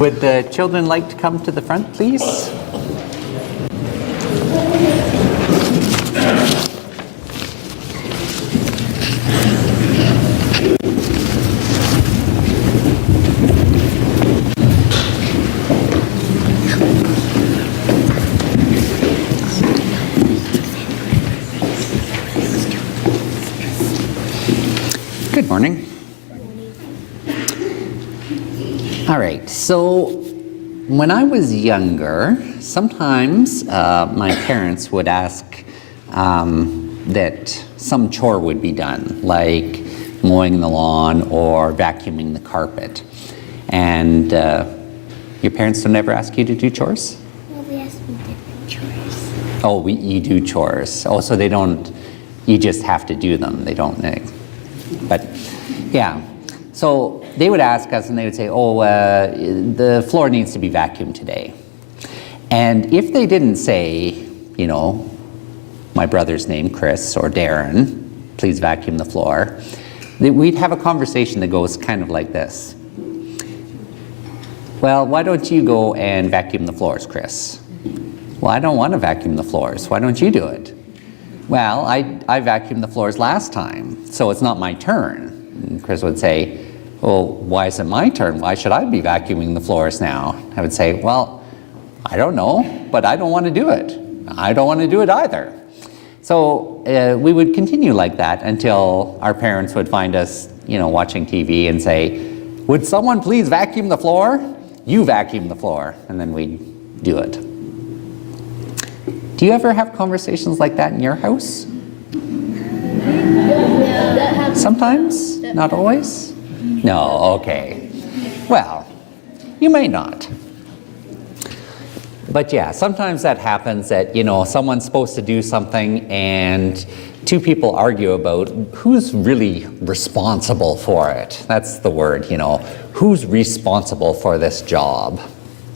Would the children like to come to the front, please? Good morning. All right, so when I was younger, sometimes my parents would ask that some chore would be done, like mowing the lawn or vacuuming the carpet. And your parents don't ever ask you to do chores? Well, we ask me different chores. Oh, you do chores. Oh, so they don't, you just have to do them. They don't, but yeah. So they would ask us and they would say, oh, the floor needs to be vacuumed today. And if they didn't say, you know, my brother's name, Chris, or Darren, please vacuum the floor, we'd have a conversation that goes kind of like this. Well, why don't you go and vacuum the floors, Chris? Well, I don't want to vacuum the floors. Why don't you do it? Well, I vacuumed the floors last time, so it's not my turn. And Chris would say, well, why is it my turn? Why should I be vacuuming the floors now? I would say, well, I don't know, but I don't want to do it. I don't want to do it either. So we would continue like that until our parents would find us, you know, watching TV and say, would someone please vacuum the floor? You vacuum the floor, and then we'd do it. Do you ever have conversations like that in your house? Yeah. Sometimes? Not always? No, okay. Well, you may not. But yeah, sometimes that happens that, you know, someone's supposed to do something and two people argue about who's really responsible for it. That's the word, you know. Who's responsible for this job?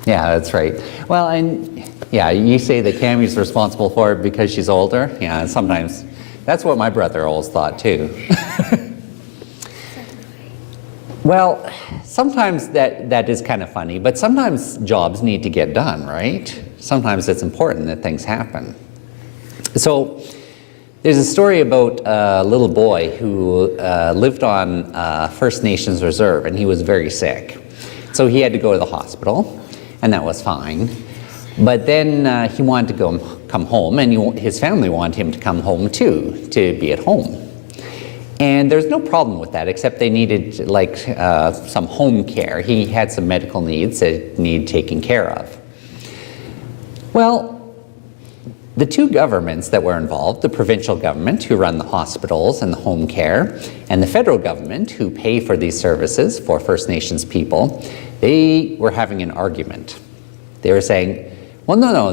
Yeah, that's right. Well, and yeah, you say that Cammie's responsible for it because she's older. Yeah, sometimes. That's what my brother always thought too. Well, sometimes that is kind of funny, but sometimes jobs need to get done, right? Sometimes it's important that things happen. So there's a story about a little boy who lived on First Nations Reserve, and he was very sick. So he had to go to the hospital, and that was fine. But then he wanted to come home, and his family wanted him to come home too, to be at home. And there's no problem with that, except they needed like some home care. He had some medical needs that need taken care of. Well, the two governments that were involved, the provincial government who run the hospitals and the home care, and the federal government who pay for these services for First Nations people, they were having an argument. They were saying, well, no,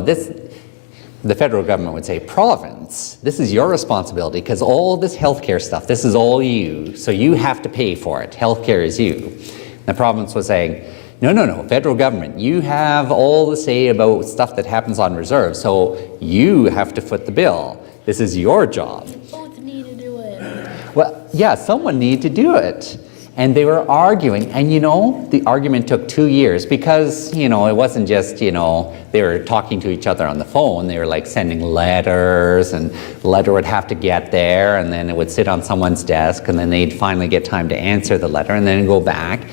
the federal government would say, province, this is your responsibility because all this healthcare stuff, this is all you, so you have to pay for it. Healthcare is you. The province was saying, no, federal government, you have all the say about stuff that happens on reserve, so you have to foot the bill. This is your job. Both need to do it. Well, yeah, someone needed to do it. And they were arguing, and you know, the argument took 2 years because, you know, it wasn't just, you know, they were talking to each other on the phone. They were like sending letters, and the letter would have to get there, and then it would sit on someone's desk, and then they'd finally get time to answer the letter, and then it'd go back.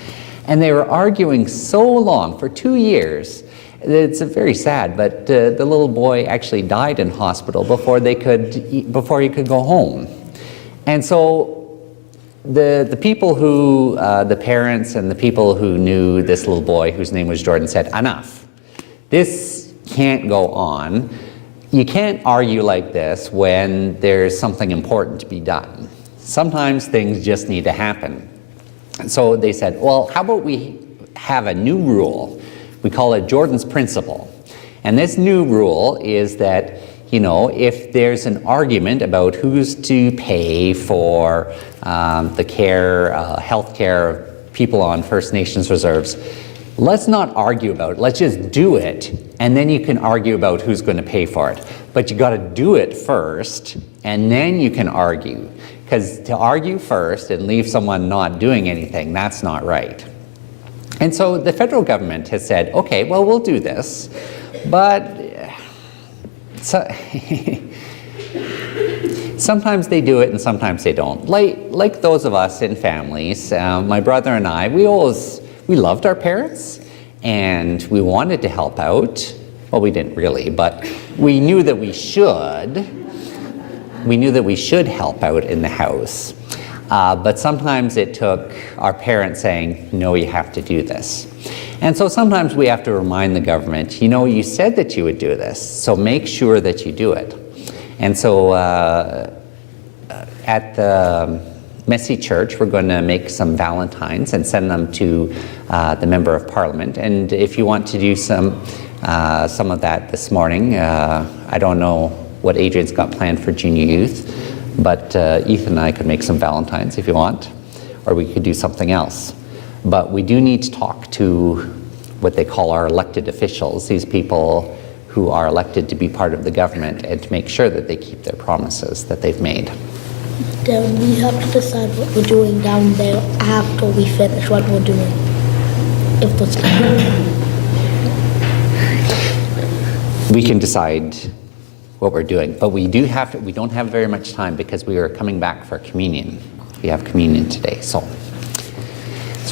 And they were arguing so long, for 2 years. It's very sad, but the little boy actually died in hospital before he could go home. And so the people who, the parents and the people who knew this little boy, whose name was Jordan, said, enough. This can't go on. You can't argue like this when there's something important to be done. Sometimes things just need to happen. And so they said, well, how about we have a new rule? We call it Jordan's Principle. And this new rule is that, you know, if there's an argument about who's to pay for the care, health care of people on First Nations reserves, let's not argue about it. Let's just do it, and then you can argue about who's going to pay for it. But you got to do it first, and then you can argue. Because to argue first and leave someone not doing anything, that's not right. And so the federal government has said, okay, well, we'll do this, but sometimes they do it and sometimes they don't. Like those of us in families, my brother and I, we loved our parents and we wanted to help out. Well, we didn't really, but we knew that we should. We knew that we should help out in the house. But sometimes it took our parents saying, no, you have to do this. And so sometimes we have to remind the government, you know, you said that you would do this, so make sure that you do it. And so at the Messy Church, we're going to make some valentines and send them to the Member of Parliament. And if you want to do some of that this morning, I don't know what Adrian's got planned for junior youth, but Ethan and I could make some valentines if you want, or we could do something else. But we do need to talk to what they call our elected officials, these people who are elected to be part of the government, and to make sure that they keep their promises that they've made. Then we have to decide what we're doing down there after we finish what we're doing. If it's We can decide what we're doing, but we don't have very much time because we are coming back for communion. We have communion today, so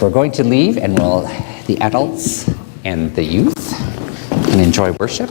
we're going to leave, and the adults and the youth can enjoy worship.